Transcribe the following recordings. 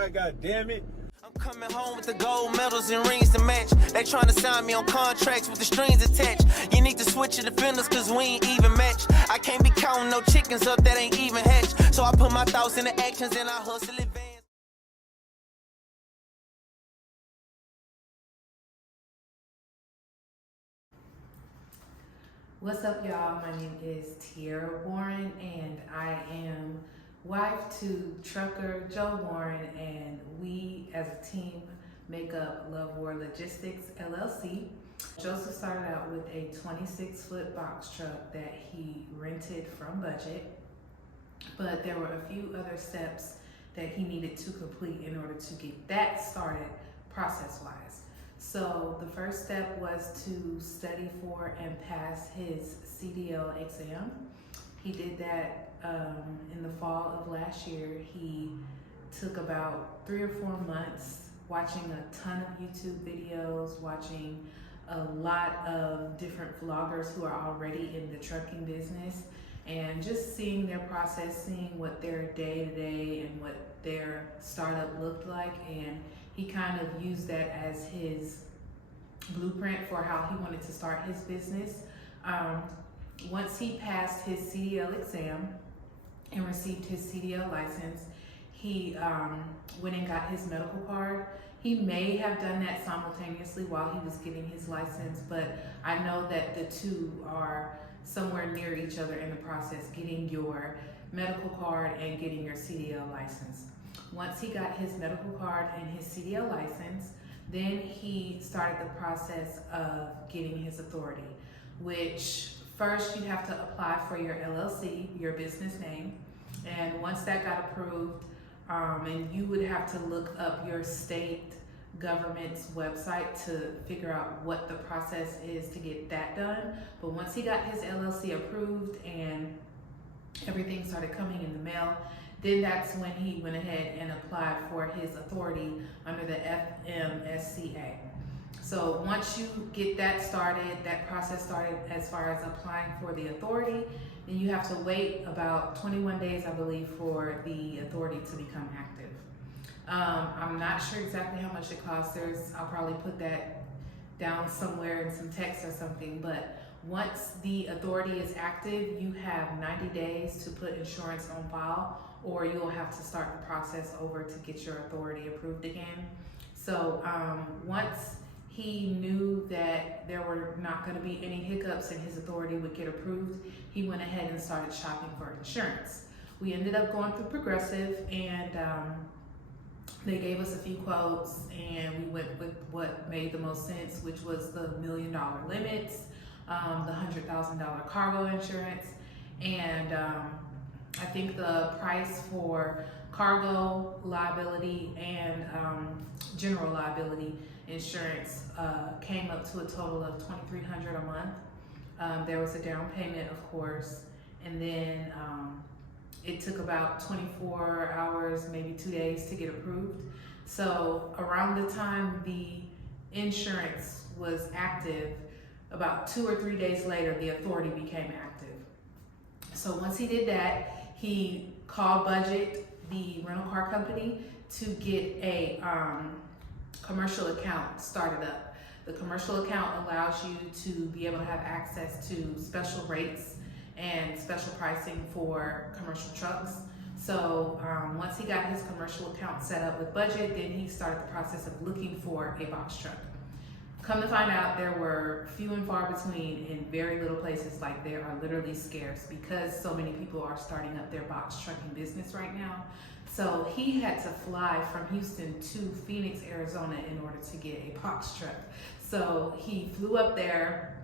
outside, god damn it. I'm coming home with the gold medals and rings to match. They trying to sign me on contracts with the strings attached. You need to switch your defenders cause we ain't even match. I can't be counting no chickens up that ain't even hatched. So I put my thoughts into actions and I hustle advance. What's up, y'all? My name is Tiara Warren, and I am wife to trucker Joe Warren, and we as a team make up LOVEWAR Logistics LLC. Joseph started out with a 26-foot box truck that he rented from budget, but there were a few other steps that he needed to complete in order to get that started process-wise. So the first step was to study for and pass his CDL exam. He did that in the fall of last year. He took about 3 or 4 months watching a ton of YouTube videos, watching a lot of different vloggers who are already in the trucking business, and just seeing their process, seeing what their day-to-day and what their startup looked like. And he kind of used that as his blueprint for how he wanted to start his business. Once he passed his CDL exam and received his CDL license, he went and got his medical card. He may have done that simultaneously while he was getting his license, but I know that the two are somewhere near each other in the process, getting your medical card and getting your CDL license. Once he got his medical card and his CDL license, then he started the process of getting his authority, which first you have to apply for your LLC, your business name. And once that got approved, and you would have to look up your state government's website to figure out what the process is to get that done. But once he got his LLC approved and everything started coming in the mail, then that's when he went ahead and applied for his authority under the FMSCA. So once you get that started, that process started as far as applying for the authority, then you have to wait about 21 days, I believe, for the authority to become active. I'm not sure exactly how much it costs. I'll probably put that down somewhere in some text or something, but once the authority is active, you have 90 days to put insurance on file, or you'll have to start the process over to get your authority approved again. So once he knew that there were not going to be any hiccups and his authority would get approved, he went ahead and started shopping for insurance. We ended up going through Progressive, and they gave us a few quotes, and we went with what made the most sense, which was the $1 million limits, the $100,000 cargo insurance, and I think the price for cargo liability and general liability insurance came up to a total of $2,300 a month. There was a down payment, of course, and then it took about 24 hours, maybe 2 days to get approved. So around the time the insurance was active, about 2 or 3 days later, the authority became active. So once he did that, he called Budget, the rental car company, to get a commercial account started up. The commercial account allows you to be able to have access to special rates and special pricing for commercial trucks. So once he got his commercial account set up with Budget, then he started the process of looking for a box truck. Come to find out, there were few and far between in very little places. Like, they are literally scarce because so many people are starting up their box trucking business right now. So he had to fly from Houston to Phoenix, Arizona in order to get a box truck. So he flew up there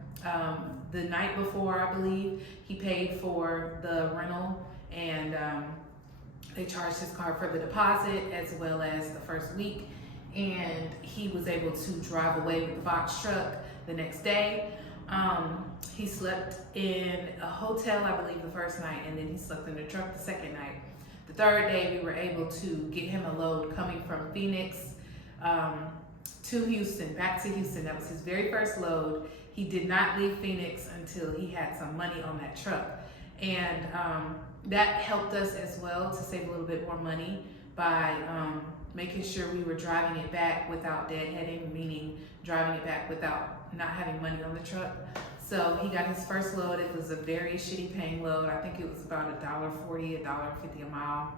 the night before, I believe. He paid for the rental, and they charged his car for the deposit as well as the first week. And he was able to drive away with the box truck the next day. He slept in a hotel, I believe, the first night, and then he slept in the truck the second night. The third day, we were able to get him a load coming from Phoenix to Houston, back to Houston. That was his very first load. He did not leave Phoenix until he had some money on that truck. And that helped us as well to save a little bit more money by making sure we were driving it back without deadheading, meaning driving it back without not having money on the truck. So he got his first load. It was a very shitty paying load. I think it was about $1.40, $1.50 a mile,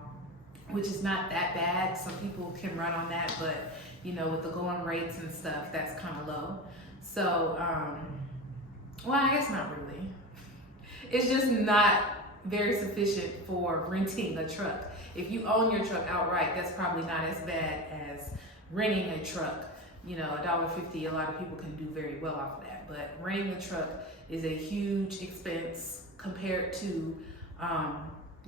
which is not that bad. Some people can run on that, but you know, with the going rates and stuff, that's kind of low. So, well, I guess not really. It's just not very sufficient for renting a truck. If you own your truck outright, that's probably not as bad as renting a truck. You know, $1.50, a lot of people can do very well off of that. But renting a truck is a huge expense compared to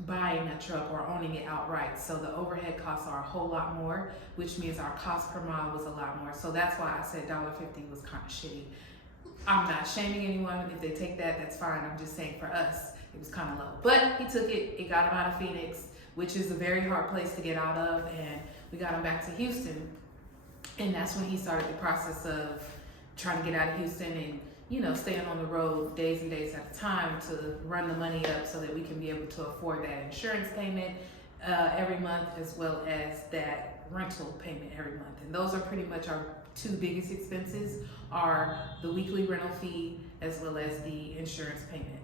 buying a truck or owning it outright. So the overhead costs are a whole lot more, which means our cost per mile was a lot more. So that's why I said $1.50 was kind of shitty. I'm not shaming anyone. If they take that, that's fine. I'm just saying for us, it was kind of low. But he took it. It got him out of Phoenix, which is a very hard place to get out of. And we got him back to Houston. And that's when he started the process of trying to get out of Houston and, you know, staying on the road days and days at a time to run the money up so that we can be able to afford that insurance payment every month, as well as that rental payment every month. And those are pretty much our two biggest expenses, are the weekly rental fee as well as the insurance payment,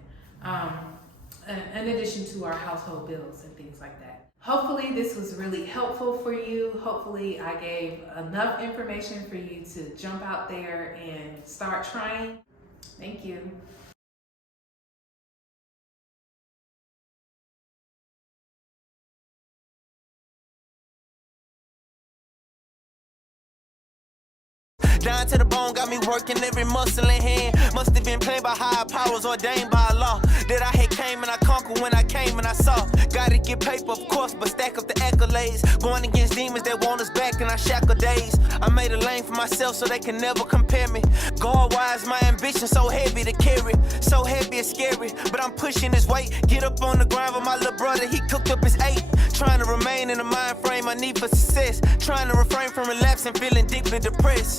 in addition to our household bills and things like that. Hopefully this was really helpful for you. Hopefully I gave enough information for you to jump out there and start trying. Thank you. Down to the bone, got me working every muscle in hand. Must have been played by higher powers ordained by law. That I had came and I conquered when I came and I saw. Gotta get paper, of course, but stack up the accolades. Going against demons that want us back in our shackle days. I made a lane for myself so they can never compare me. God-wise, my ambition so heavy to carry. So heavy it's scary, but I'm pushing this weight. Get up on the grind with my little brother, he cooked up his 8. Trying to remain in the mind frame I need for success. Trying to refrain from relapsing, feeling deeply depressed.